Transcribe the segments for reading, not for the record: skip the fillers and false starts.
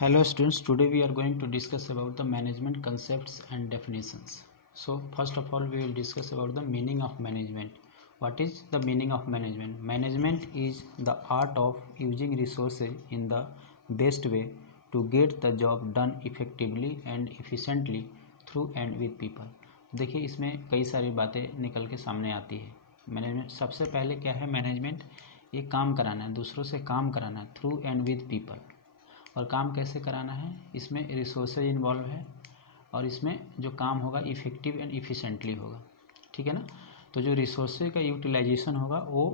Hello students, today we are going to discuss about the management concepts and definitions. So first of all we will discuss about the meaning of management. What is the meaning of management? Management is the art of using resources in the best way to get the job done effectively and efficiently through and with people. देखिए इसमें कई सारी बातें निकल के सामने आती है. मैनेजमेंट सबसे पहले क्या है? मैनेजमेंट ये काम कराना है, दूसरों से काम कराना है थ्रू एंड विद पीपल. और काम कैसे कराना है? इसमें रिसोर्सेज इन्वॉल्व है और इसमें जो काम होगा इफ़ेक्टिव एंड इफ़िशेंटली होगा. ठीक है ना. तो जो रिसोर्सेज का यूटिलाइजेशन होगा वो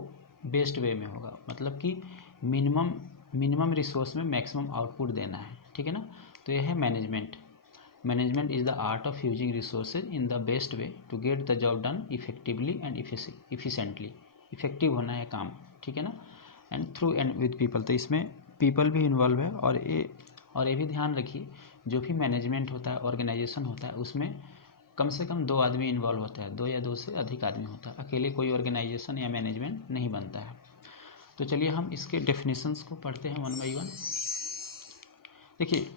बेस्ट वे में होगा, मतलब कि मिनिमम रिसोर्स में मैक्सिमम आउटपुट देना है. ठीक है ना. तो यह है management. Management is the art of using resources in the best way to get the job done effectively and efficiently. Effective होना है काम. ठीक है ना. And through and with people. तो इसमें पीपल भी इन्वॉल्व है. और ये भी ध्यान रखिए, जो भी मैनेजमेंट होता है, ऑर्गेनाइजेशन होता है, उसमें कम से कम 2 आदमी इन्वॉल्व होता है, 2 या 2 से अधिक आदमी होता है. अकेले कोई ऑर्गेनाइजेशन या मैनेजमेंट नहीं बनता है. तो चलिए हम इसके डेफिनेशंस को पढ़ते हैं वन बाई वन. देखिए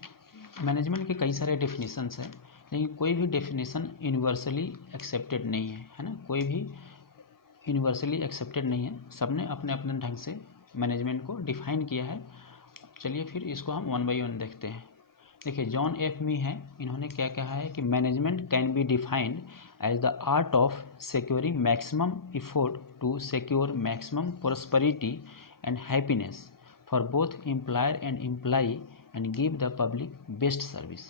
मैनेजमेंट के कई सारे डेफिनेशंस हैं, लेकिन कोई भी डेफिनेशन यूनिवर्सली एक्सेप्टेड नहीं है, है ना. कोई भी यूनिवर्सली एक्सेप्टेड नहीं है. सबने अपने अपने ढंग से मैनेजमेंट को डिफाइन किया है. चलिए फिर इसको हम वन बाई वन देखते हैं. देखिए जॉन एफ मी है, इन्होंने क्या कहा है कि management can be defined as the art of securing maximum effort to secure maximum prosperity and happiness for both employer and employee and give the public best service.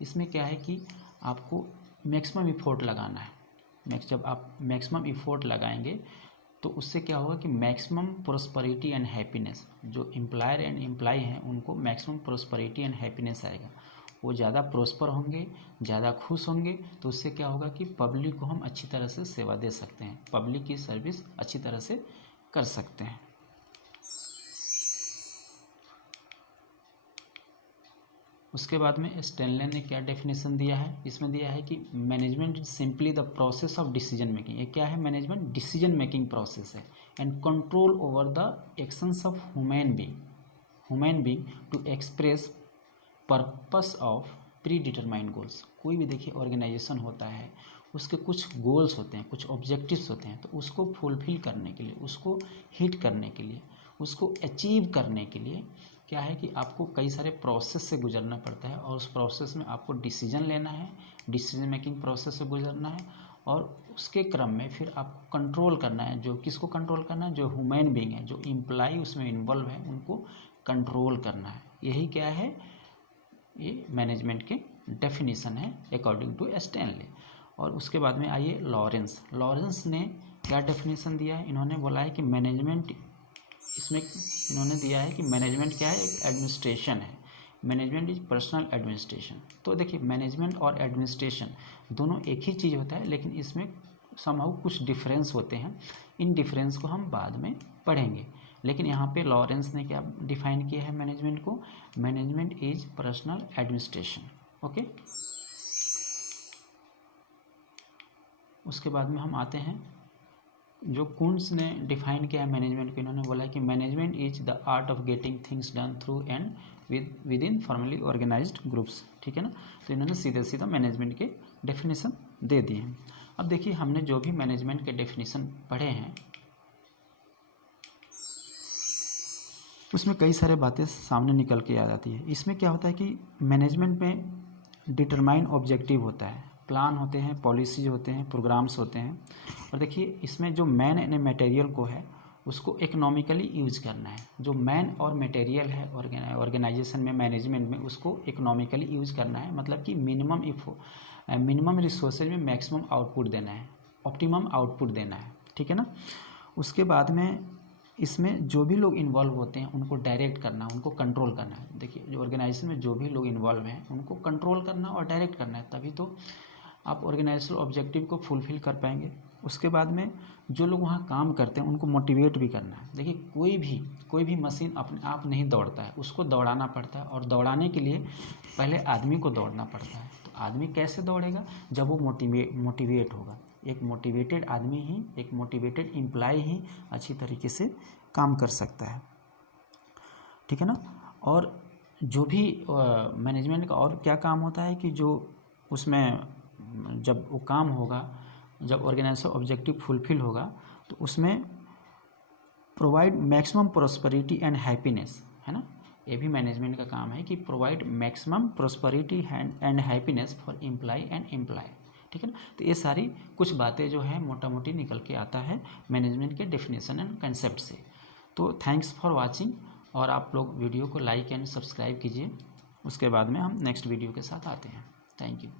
इसमें क्या है कि आपको मैक्सिमम इफोर्ट लगाना है. जब आप मैक्सिमम इफोर्ट लगाएंगे तो उससे क्या होगा कि मैक्सिमम प्रॉस्पेरिटी एंड हैप्पीनेस, जो एम्प्लॉयर एंड एम्प्लॉय हैं उनको मैक्सिमम प्रॉस्पेरिटी एंड हैप्पीनेस आएगा. वो ज़्यादा प्रॉस्पर होंगे, ज़्यादा खुश होंगे. तो उससे क्या होगा कि पब्लिक को हम अच्छी तरह से सेवा दे सकते हैं, पब्लिक की सर्विस अच्छी तरह से कर सकते हैं. उसके बाद में स्टैनले ने क्या डेफिनेशन दिया है? इसमें दिया है कि management is simply the process of decision making. ये क्या है? मैनेजमेंट डिसीजन मेकिंग प्रोसेस है and control over the actions of human being to express purpose of predetermined goals. कोई भी देखिए ऑर्गेनाइजेशन होता है, उसके कुछ गोल्स होते हैं, कुछ ऑब्जेक्टिव्स होते हैं. तो उसको फुलफिल करने के लिए, उसको हिट करने के लिए, उसको अचीव करने के लिए क्या है कि आपको कई सारे प्रोसेस से गुजरना पड़ता है. और उस प्रोसेस में आपको डिसीजन लेना है, डिसीजन मेकिंग प्रोसेस से गुजरना है. और उसके क्रम में फिर आपको कंट्रोल करना है. जो किसको कंट्रोल करना है? जो ह्यूमन बीइंग है, जो एम्प्लॉय उसमें इन्वॉल्व है, उनको कंट्रोल करना है. यही क्या है? ये मैनेजमेंट के डेफिनेशन है अकॉर्डिंग टू स्टैनले. और उसके बाद में आइए लॉरेंस ने क्या डेफिनेशन दिया है? इन्होंने बोला है कि मैनेजमेंट, इसमें इन्होंने दिया है कि मैनेजमेंट क्या है? एक एडमिनिस्ट्रेशन है. Management is personal administration. तो देखिए मैनेजमेंट और एडमिनिस्ट्रेशन दोनों एक ही चीज़ होता है, लेकिन इसमें समहाउ कुछ डिफरेंस होते हैं. इन डिफरेंस को हम बाद में पढ़ेंगे. लेकिन यहाँ पे लॉरेंस ने क्या डिफाइन किया है मैनेजमेंट को? Management is personal administration. Okay. उसके बाद में हम आते हैं जो कुंट्स ने डिफाइन किया है मैनेजमेंट को. इन्होंने बोला है कि management is the art of getting things done through and with informally organised groups. ठीक है ना. तो इन्होंने सीधा मैनेजमेंट के डेफिनेशन दे दिए हैं. अब देखिए हमने जो भी मैनेजमेंट के डेफिनेशन पढ़े हैं उसमें कई सारे बातें सामने निकल के आ जाती है. इसमें क्या होता है कि मैनेजमेंट में डिटरमाइन ऑब्जेक्टिव होता है, प्लान होते हैं, पॉलिसीज होते हैं, प्रोग्राम्स होते हैं. और देखिए इसमें जो मैन एंड मटेरियल को है उसको इकोनॉमिकली यूज करना है. जो मैन और मटेरियल है ऑर्गेनाइजेशन में, मैनेजमेंट में, उसको इकोनॉमिकली यूज करना है. मतलब कि मिनिमम रिसोर्सेज में मैक्सिमम आउटपुट देना है, ऑप्टिमम आउटपुट देना है. ठीक है ना. उसके बाद में इसमें जो भी लोग इन्वॉल्व होते हैं उनको डायरेक्ट करना, उनको कंट्रोल करना है. देखिए जो ऑर्गेनाइजेशन में जो भी लोग इन्वॉल्व हैं उनको कंट्रोल करना और डायरेक्ट करना है, तभी तो आप ऑर्गेनाइजेशनल ऑब्जेक्टिव को फुलफिल कर पाएंगे. उसके बाद में जो लोग वहाँ काम करते हैं उनको मोटिवेट भी करना है. देखिए कोई भी मशीन अपने आप नहीं दौड़ता है, उसको दौड़ाना पड़ता है. और दौड़ाने के लिए पहले आदमी को दौड़ना पड़ता है. तो आदमी कैसे दौड़ेगा? जब वो मोटिवेट होगा. एक मोटिवेटेड आदमी ही, एक मोटिवेटेड एम्प्लॉय ही अच्छी तरीके से काम कर सकता है. ठीक है ना. और जो भी मैनेजमेंट का और क्या काम होता है कि जो उसमें जब वो काम होगा, जब ऑर्गेनाइजेशन ऑब्जेक्टिव फुलफिल होगा तो उसमें provide maximum prosperity and happiness, है ना। ये भी मैनेजमेंट का काम है कि provide maximum prosperity and happiness for employ and employ, ठीक है ना। तो ये सारी कुछ बातें जो है मोटा मोटी निकल के आता है मैनेजमेंट के डेफिनेशन एंड कंसेप्ट से। तो थैंक्स फॉर वाचिंग, और आप लोग वीडियो को लाइक एंड सब्सक्राइब कीजिए। उसके बाद में हम नेक्स्ट वीडियो के साथ आते हैं। Thank you.